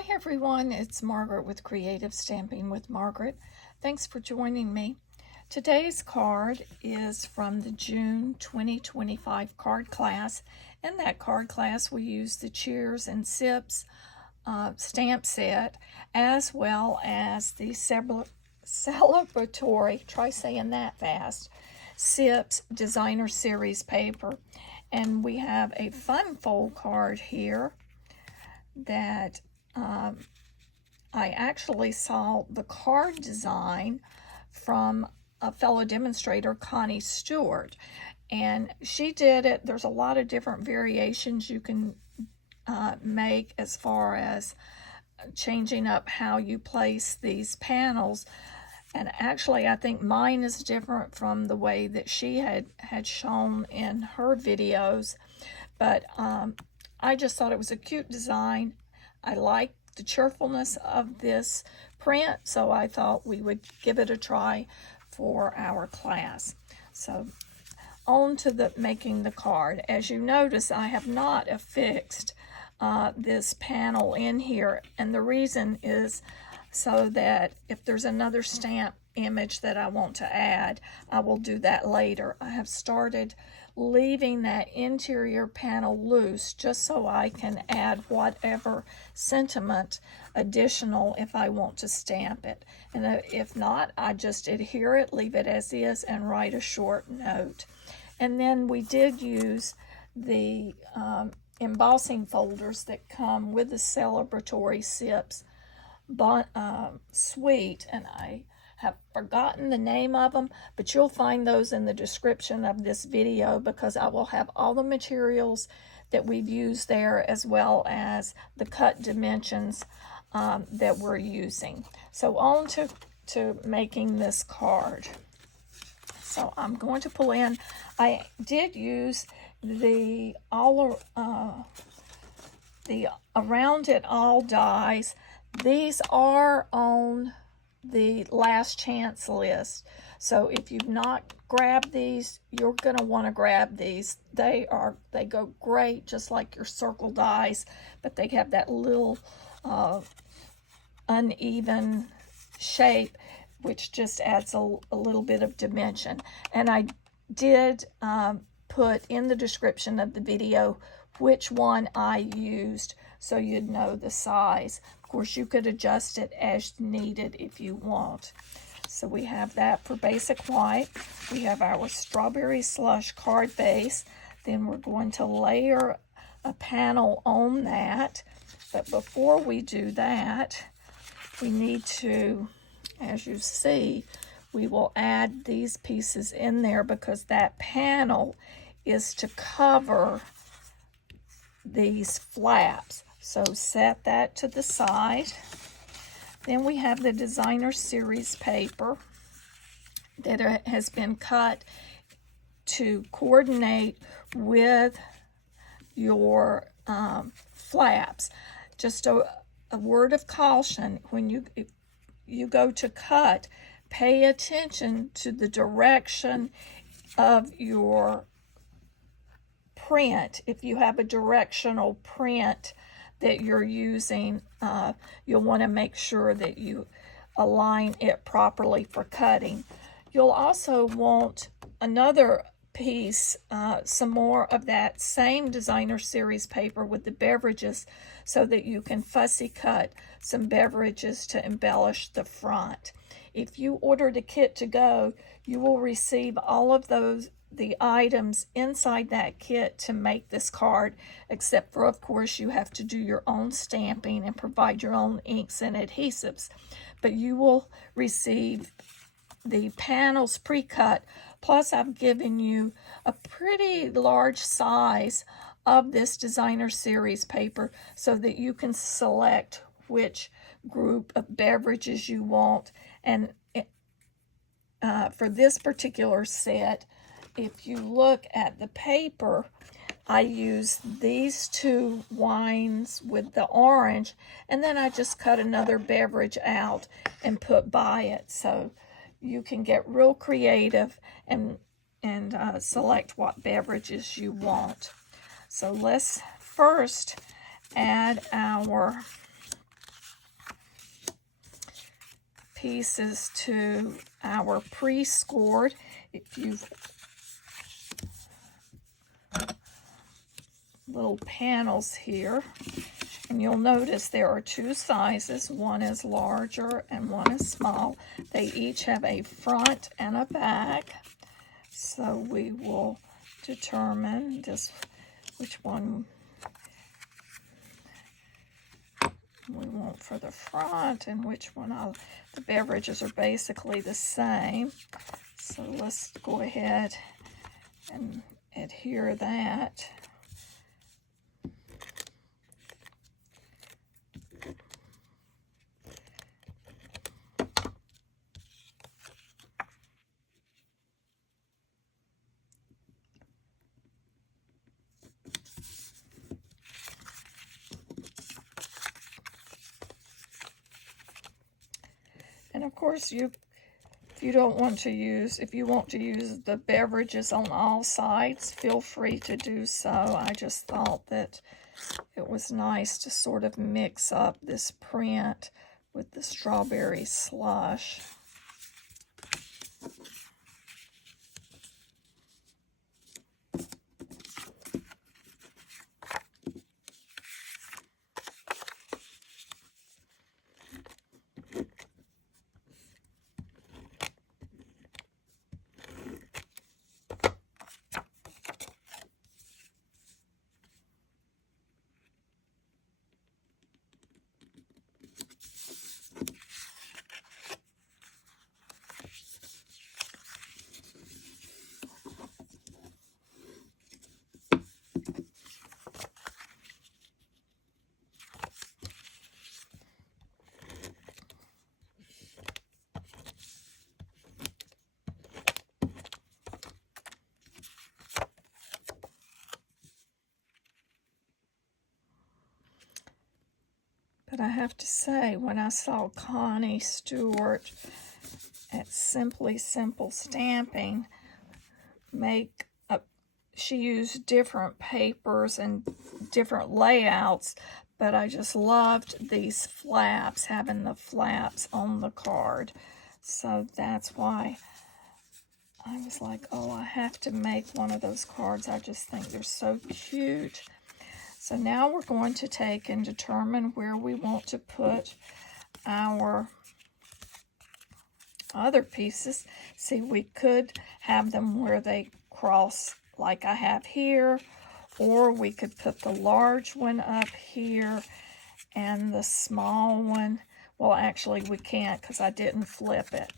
Hi everyone, it's Margaret with Creative Stamping with Margaret. Thanks for joining me. Today's card is from the June 2025 card class. In that card class we use the Cheers and Sips stamp set as well as the Celebratory, try saying that fast, Sips Designer Series paper. And we have a fun fold card here that I actually saw the card design from a fellow demonstrator, Connie Stewart, and she did it. There's a lot of different variations you can make as far as changing up how you place these panels. And actually, I think mine is different from the way that she had shown in her videos. But I just thought it was a cute design. I like the cheerfulness of this print, so I thought we would give it a try for our class. So on to making the card. As you notice, I have not affixed this panel in here, and the reason is so that if there's another stamp image that I want to add, I will do that later. I have started leaving that interior panel loose just so I can add whatever sentiment additional if I want to stamp it. And if not, I just adhere it, leave it as is, and write a short note. And then we did use the embossing folders that come with the Celebratory Sips suite, and I have forgotten the name of them, but you'll find those in the description of this video because I will have all the materials that we've used there as well as the cut dimensions that we're using. So on to making this card. So I'm going to pull in. I did use the Around It All dies. These are on the last chance list, so if you've not grabbed these, you're going to want to grab these. They go great just like your circle dies, but they have that little uneven shape which just adds a little bit of dimension. And I did put in the description of the video which one I used so you'd know the size. Of course, you could adjust it as needed if you want. So we have that for basic white. We have our strawberry slush card base. Then we're going to layer a panel on that. But before we do that, we need to, as you see, we will add these pieces in there because that panel is to cover these flaps. So set that to the side. Then we have the Designer Series paper that has been cut to coordinate with your flaps. Just a word of caution, when you go to cut, pay attention to the direction of your print. If you have a directional print that you're using, you'll want to make sure that you align it properly for cutting. You'll also want another piece, some more of that same Designer Series paper with the beverages so that you can fussy cut some beverages to embellish the front. If you ordered a kit to go, you will receive all of the items inside that kit to make this card, except for, of course, you have to do your own stamping and provide your own inks and adhesives. But you will receive the panels pre-cut, plus I've given you a pretty large size of this Designer Series paper so that you can select which group of beverages you want. And for this particular set, if you look at the paper, I use these two wines with the orange, and then I just cut another beverage out and put by it. So you can get real creative and select what beverages you want. So let's first add our pieces to our pre-scored. If you've little panels here, and you'll notice there are two sizes. One is larger and one is small. They each have a front and a back. So we will determine just which one we want for the front and which one the beverages are basically the same. So let's go ahead and adhere that. And of course, if you want to use the beverages on all sides, feel free to do so. I just thought that it was nice to sort of mix up this print with the strawberry slush. But I have to say, when I saw Connie Stewart at Simply Simple Stamping she used different papers and different layouts, but I just loved these flaps, having the flaps on the card. So that's why I was like, oh, I have to make one of those cards. I just think they're so cute. So now we're going to take and determine where we want to put our other pieces. See, we could have them where they cross like I have here, or we could put the large one up here and the small one. Well, actually we can't because I didn't flip it,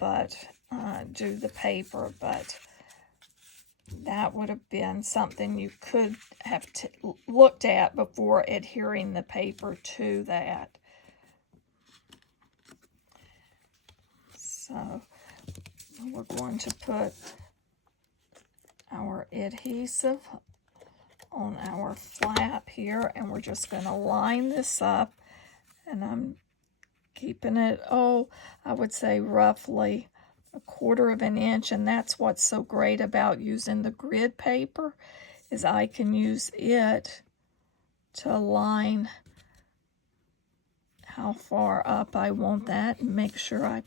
but do the paper, but that would have been something you could have looked at before adhering the paper to that. So we're going to put our adhesive on our flap here, and we're just going to line this up, and I'm keeping it, I would say roughly 1/4 of an inch, and that's what's so great about using the grid paper, is I can use it to line how far up I want that and make sure I've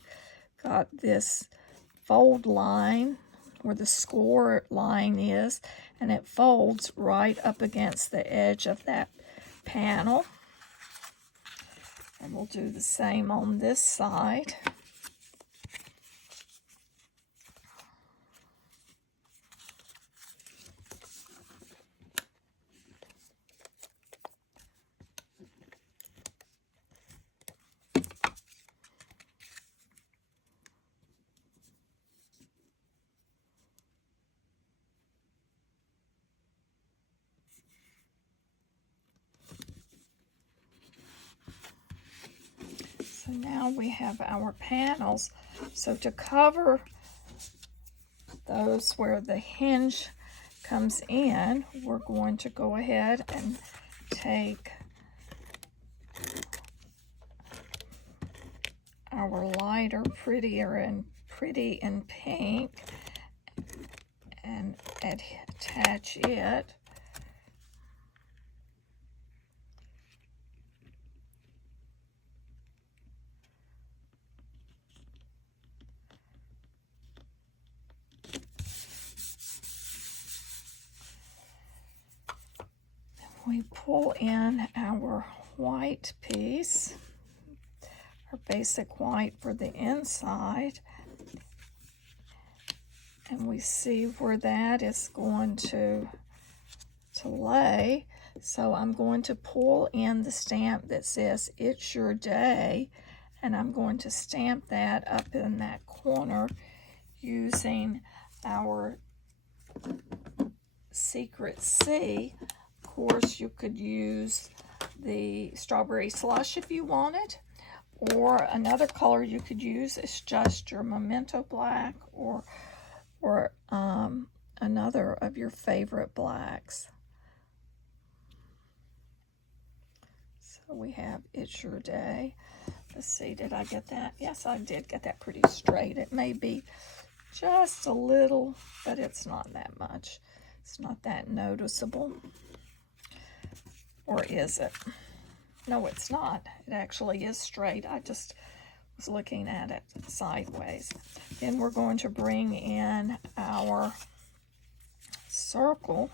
got this fold line where the score line is, and it folds right up against the edge of that panel. And we'll do the same on this side. So now we have our panels. So to cover those where the hinge comes in, we're going to go ahead and take our lighter Pretty in Pink and attach it. we pull in our white piece, our basic white for the inside, and we see where that is going to lay. So I'm going to pull in the stamp that says "It's Your Day," and I'm going to stamp that up in that corner using our Secret C. Of course, you could use the strawberry slush if you wanted, or another color you could use is just your Memento black, or another of your favorite blacks. So we have "It's Your Day." Let's see, did I get that? Yes, I did get that pretty straight. It may be just a little, but it's not that much. It's not that noticeable. Or is it? No, it's not. It actually is straight. I just was looking at it sideways. Then we're going to bring in our circle.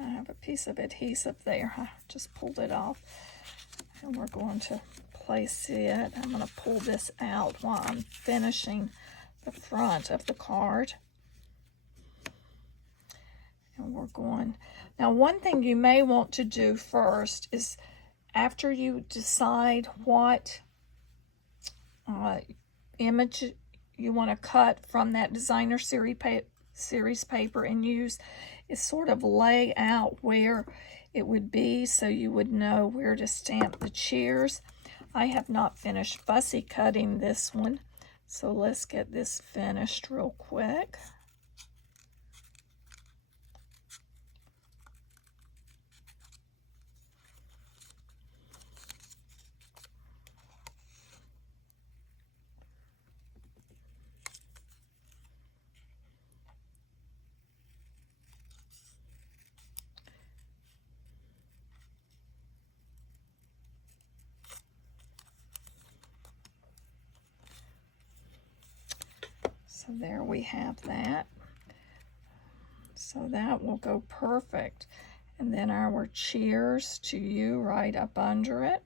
I have a piece of adhesive there. I just pulled it off. And we're going to place it. I'm going to pull this out while I'm finishing the front of the card. And we're going. Now, one thing you may want to do first is, after you decide what image you want to cut from that designer series paper and use, is sort of lay out where it would be so you would know where to stamp the cheers. I have not finished fussy cutting this one, so let's get this finished real quick. So there we have that. So that will go perfect. And then our cheers to you right up under it.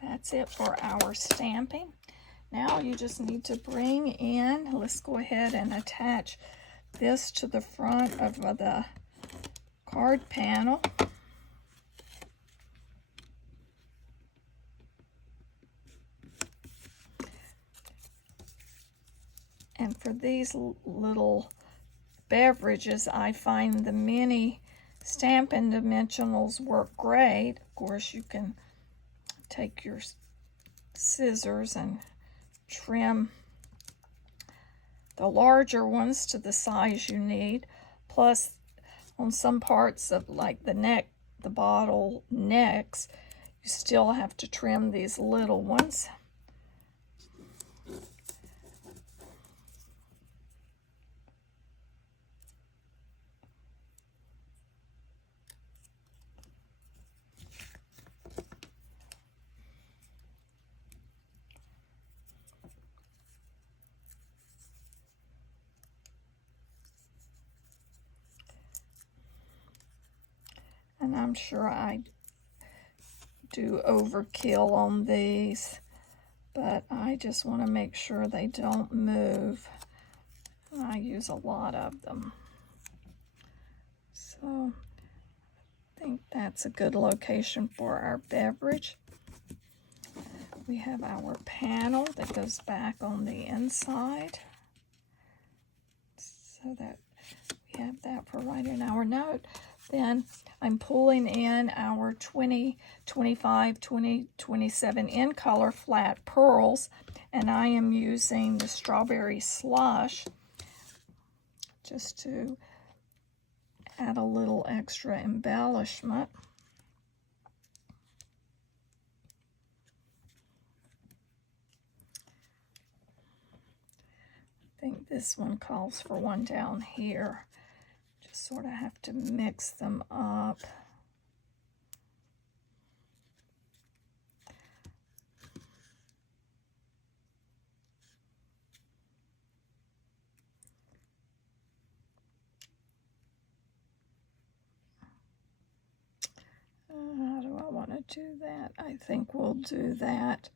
That's it for our stamping. Now you just need to bring in, let's go ahead and attach this to the front of the card panel. And for these little beverages, I find the mini Stampin' Dimensionals work great. Of course, you can take your scissors and trim the larger ones to the size you need. Plus, on some parts of like the neck, the bottle necks, you still have to trim these little ones. And I'm sure I do overkill on these, but I just want to make sure they don't move. I use a lot of them. So I think that's a good location for our beverage. We have our panel that goes back on the inside, so that we have that for writing our note. Then I'm pulling in our 20, 25, 20, 27 in color flat pearls, and I am using the strawberry slush just to add a little extra embellishment. think this one calls for one down here. Just sort of have to mix them up. How do I want to do that? I think we'll do that.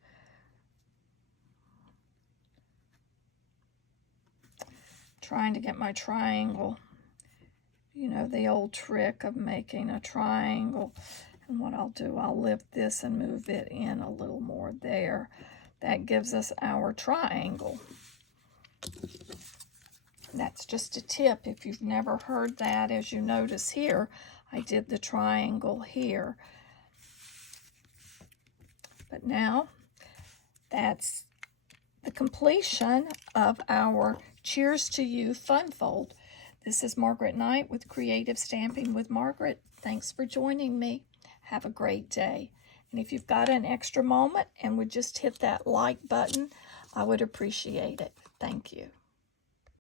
Trying to get my triangle. You know, the old trick of making a triangle. And what I'll do, I'll lift this and move it in a little more there. That gives us our triangle. That's just a tip. If you've never heard that, as you notice here, I did the triangle here. But now, that's the completion of our Cheers to You Fun Fold. This is Margaret Knight with Creative Stamping with Margaret. Thanks for joining me. Have a great day. And if you've got an extra moment and would just hit that like button, I would appreciate it. Thank you.